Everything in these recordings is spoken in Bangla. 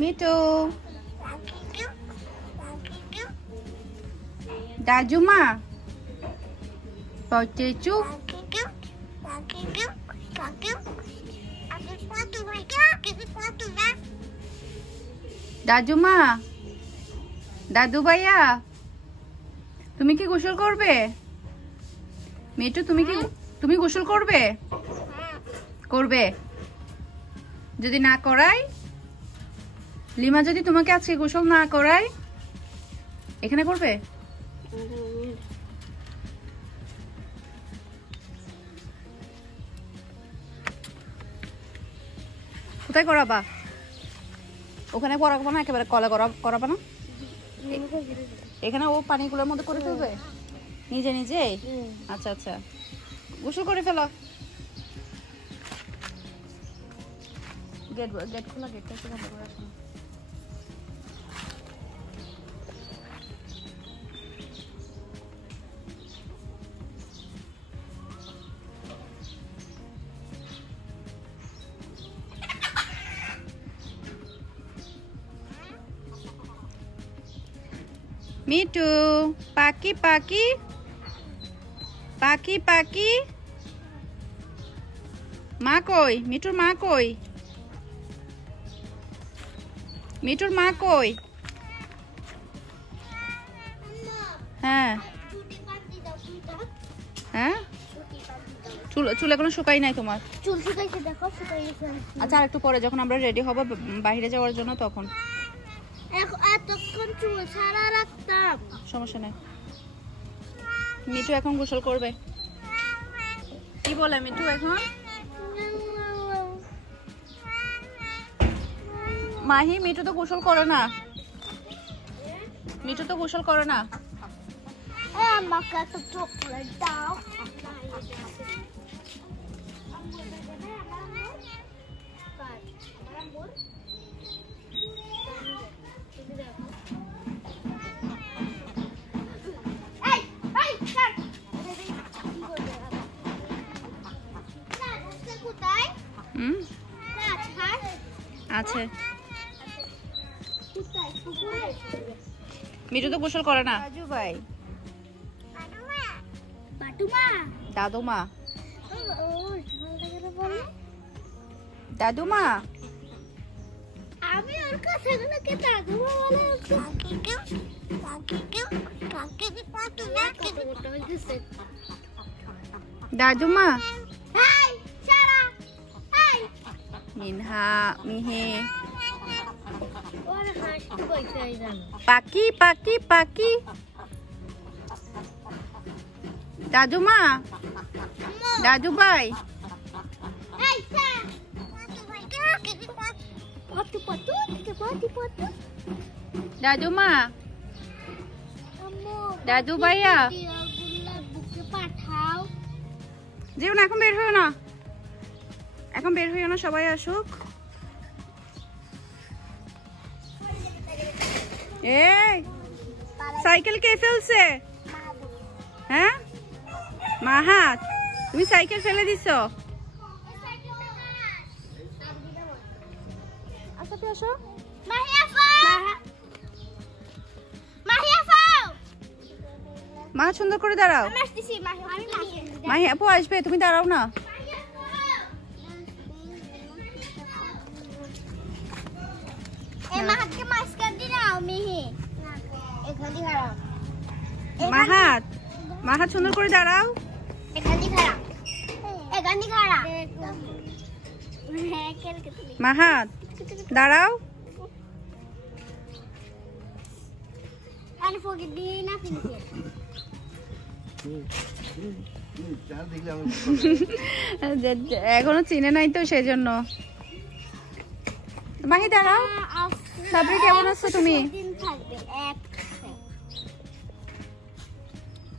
মিঠু দাজুমা পটেচু দাজুমা দাদু ভাইয়া তুমি কি গোসল করবে? মিঠু তুমি গোসল করবে? করবে? যদি না করাই, লিমা যদি তোমাকে আজকে গোসল না করাই, এখানে করবে? কোথায় করাবা? ওখানে করাবো না, একেবারে কলে করাবা না? এখানে ও পানিগুলোর মধ্যে করে ফেলবে নিজে নিজে? আচ্ছা আচ্ছা, গোসল করে ফেলো। গেট খোলা, গেটটা একটু বন্ধ করে রাখো। মিঠু পাখি পাখি পাখি পাখি, মা কই? মিঠুর মা কই? মিঠুর মা কই? হ্যাঁ হ্যাঁ, চুল এখনো শুকাই নাই তোমার? চুল শুকাইছে, দেখো শুকাই গেছে। আচ্ছা, আর একটু পরে যখন আমরা রেডি হব বাইরে যাওয়ার জন্য তখন এতক্ষণ চুল ছাড়া রাখতাম, সমস্যা নেই। মিঠু এখন গোসল করবে। কি বলে মিঠু এখন? মাহি, মিঠু তো গোসল করে না। মিঠু তো গোসল করে না। আমাকে একটা চকলেট দাও। আছে, মিঠু তো গোসল করে না। রাজু ভাই, দাদুমা, দাদুমা, আমি ওর কাছে নাকি দাদুমা বলে? দাদুমা, মিনহা, মিহে, পাখি পাখি পাখি, দাদুমা, দাদু ভাই, দাদুমা, দাদু ভাইয়া, পাঠাও। যেও না, এখন বের হইও না, এখন বের হইও না, সবাই আসুক। এই সাইকেল কে ফেলছে? হ্যাঁ মাহাত, তুমি সাইকেল ফেলে দিছো? আসো, মা সুন্দর করে দাঁড়াও। মাহি আপু আসবে, তুমি দাঁড়াও না। মাহাত, মাহাত সুন্দর করে দাঁড়াও। মাহাত দাঁড়াও। এখনো চিনে নাই তো সেই জন্য। মাহি দাঁড়াও। সাবরি কেমন আছো তুমি?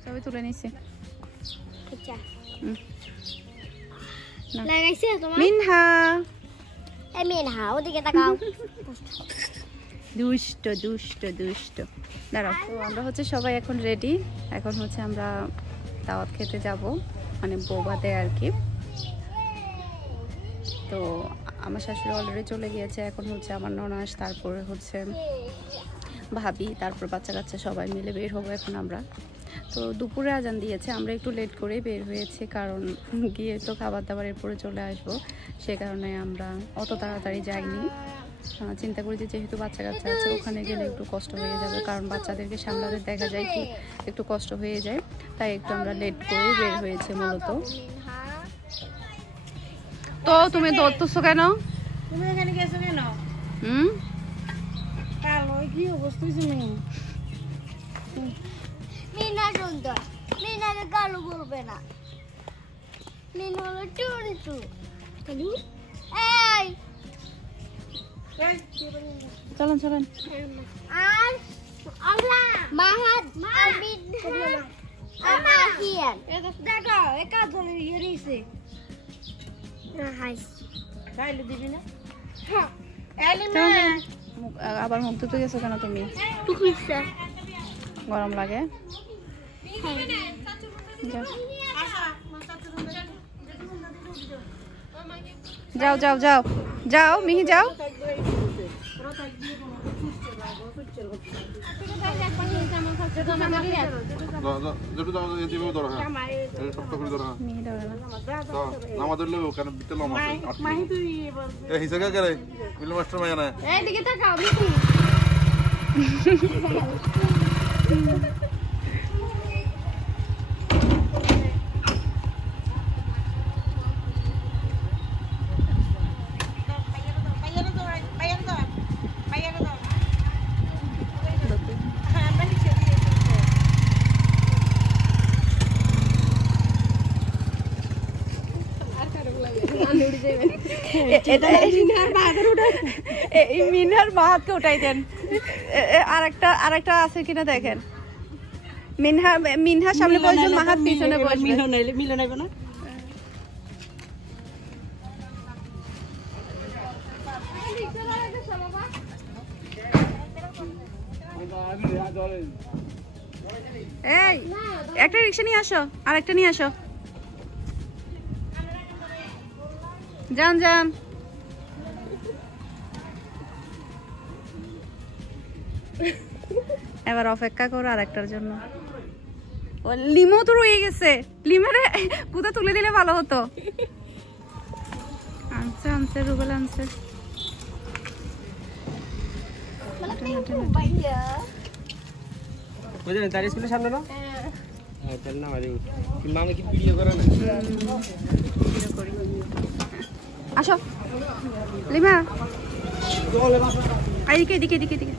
সবাই তুলে নিছে। মিনহা, মিনহা ওদিকে তাকাও। দুষ্ট দুষ্ট দুষ্ট। দাঁড়াও, তো আমরা হচ্ছে সবাই এখন রেডি। এখন হচ্ছে আমরা দাওয়াত খেতে যাব, মানে বৌভাতে আর কি। তো আমার শাশুড়ি অলরেডি চলে গিয়েছে, এখন হচ্ছে আমার ননাস, তারপরে হচ্ছে ভাবি, তারপর বাচ্চা কাচ্চা সবাই মিলে বের হবো এখন আমরা। তো দুপুরে আজান দিয়েছে, আমরা একটু লেট করে বের হয়েছি, কারণ গিয়ে তো খাবার দাবারের পরে চলে আসবো, সে কারণে আমরা অত তাড়াতাড়ি যাইনি। চিন্তা করি যে যেহেতু বাচ্চা কাচ্চা আছে ওখানে গেলে একটু কষ্ট হয়ে যাবে, কারণ বাচ্চাদেরকে সামলাতে দেখা যায় কি একটু কষ্ট হয়ে যায়, তাই একটু আমরা লেট করে বের হয়েছে মূলত। তো তুমি দৌড়তেছো কেন? তুমি এখানে গেছো কেন? কালো কি অবস্থা তুমি? মিনা সুন্দর, মিনারে কালো বলবে না, মিনা হলো টুনটু। এই চলেন চলেন। আর আল্লাহ মাহাদ আমিন আহিয়ান দেখো একা ধরে ইয়েছে হাই খাইলে দিবি না? হ্যাঁ এলিমা আবার মুখ ধুতে গেছো কেন তুমি? টুকুইছে গরম লাগে। যাও যাও যাও যাও মিহি যাও। মিনার বাহাতকে উঠাই দেন। আরেকটা আছে কিনা দেখেন। মিনহা সামনে বসবে, মাহাত পিছনে বসবে। মিলন না এই একটা রিক্সা নিয়ে আসো, আরেকটা নিয়ে আসো। যান যান। এবার অপেক্ষা করো আরেকটার জন্য। ও লিমো তো রয়ে গেছে, লিমারে কোথা তুলে দিলে ভালো হতো। আনছে আনছে রুবেল আনছে। তার স্কুলের সামনে না? তাহলে না মামা কি ভিডিও করে না? আসো লিমা, এদিকে এদিকে এদিকে এদিকে।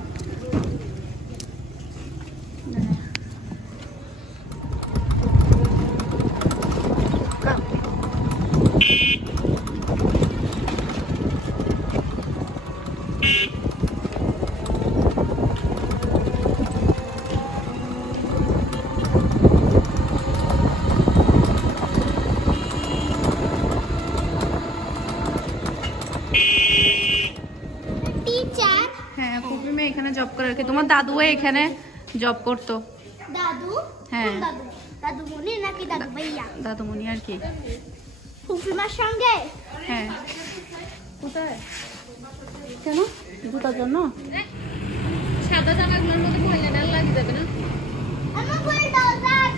এখানে জব করে আর কি, তোমার দাদু এখানে জব করতো। দাদু? হ্যাঁ দাদু, দাদু মনি নাকি দাদু ভাইয়া? দাদুমণি আর কি। ফুফিমার সঙ্গে? হ্যাঁ। কোথায়? কেন? জুতার জন্য? সাদা জামাগুলোর মধ্যে ময়লা না লাগে যাবে না? আমার বই দাও দাও।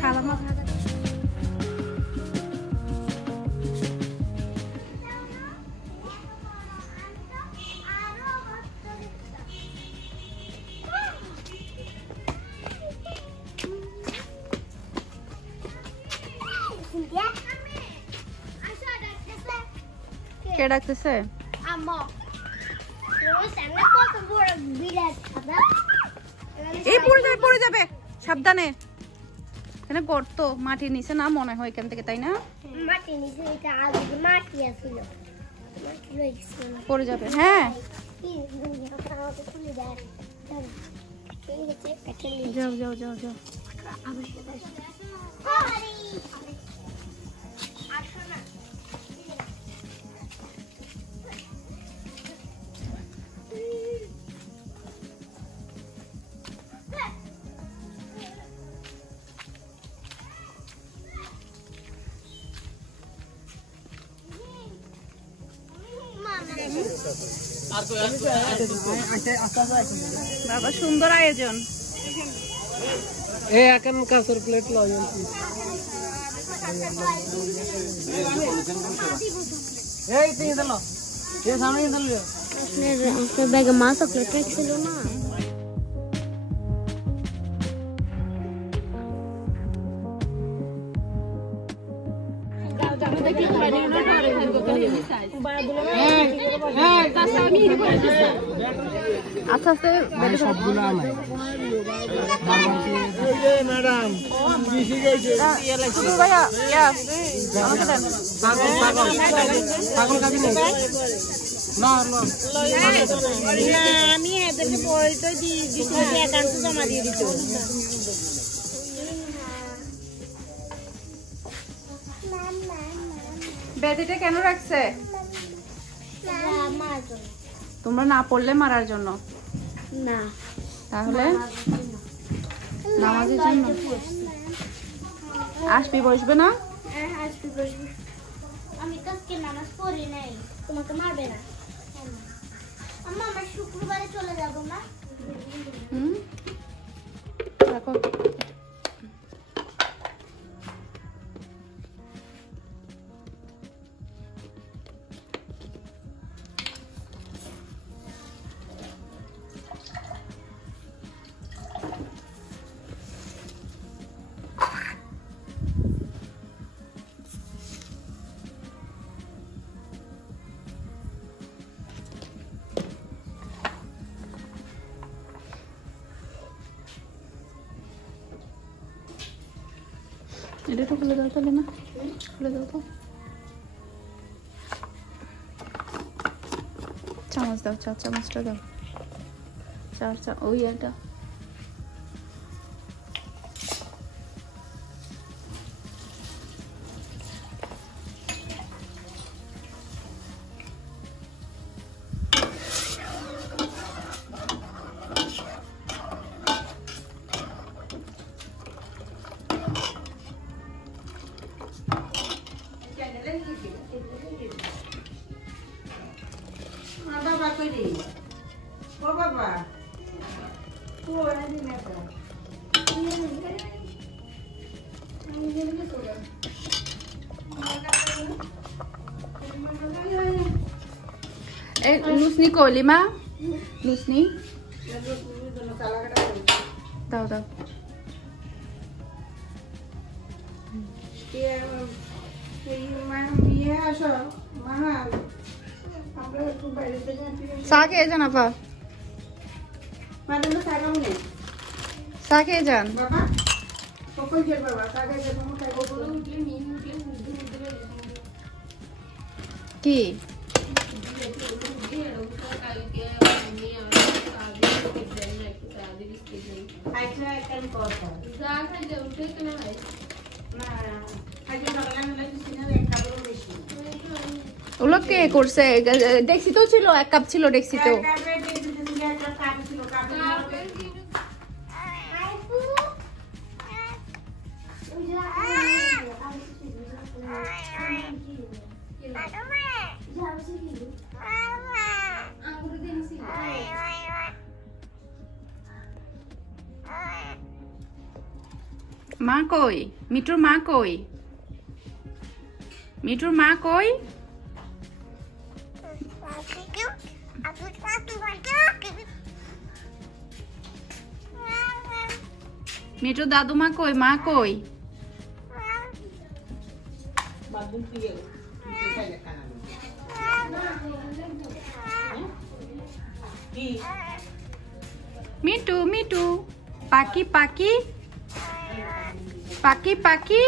খালামা কে ডাকতেছে? আম্মা ওই সামনে কত বড় বিরাট সাদা। এই পড়ে যাবে, সাবধানে। এখানে গর্ত, মাটির নিচে না মনে হয় এখান থেকে, তাই না? মাটি নিচে এটা আগে মাটি আছিল, মাটি রয়েছে পড়ে যাবে। হ্যাঁ যাও যাও যাও যাও। বাবা সুন্দর আয়োজন। এই এখন কাঁচের প্লেট লয় এই তিন দিল এ সামনে দিল আপনার ব্যাগে মাছ চকলেট রাখছিল না। আচ্ছা আচ্ছা সবগুলো আমার ম্যাডাম ভাইয়া আমাকে দেন। পাগল খাবি না আমি এদেরকে বইটা দিয়ে একাউন্টে জমা দিয়ে দিত। বেদিটা কেন রাখছে? তোমরা না পড়লে মারার জন্য না, তাহলে নামাজের জন্য। আসবি বসবে না? আমি তো আজকে নামাজ পড়ি নাই, তোমাকে মারবে না। আম্মা আমরা শুক্রবারে চলে যাব না। রাখো। এটা তো খুলে দাও তাহলে না, খুলে দাও তো। চামচ দাও, চার চামচটা দাও, ওই এটা। নুসনি কলিমা, নুসনি দাও দাও। চা খেয়ে যান আপা, চা খেয়ে যান। কি ওগুলো কে করছে? দেখছি তো ছিল, এক কাপ ছিল দেখছি তো। মা কই? মিঠুর মা কই? মিঠুর মা কই? মিঠুর দাদুমা কই? মা কই? মিঠু মিঠু পাখি পাখি পাখি পাখি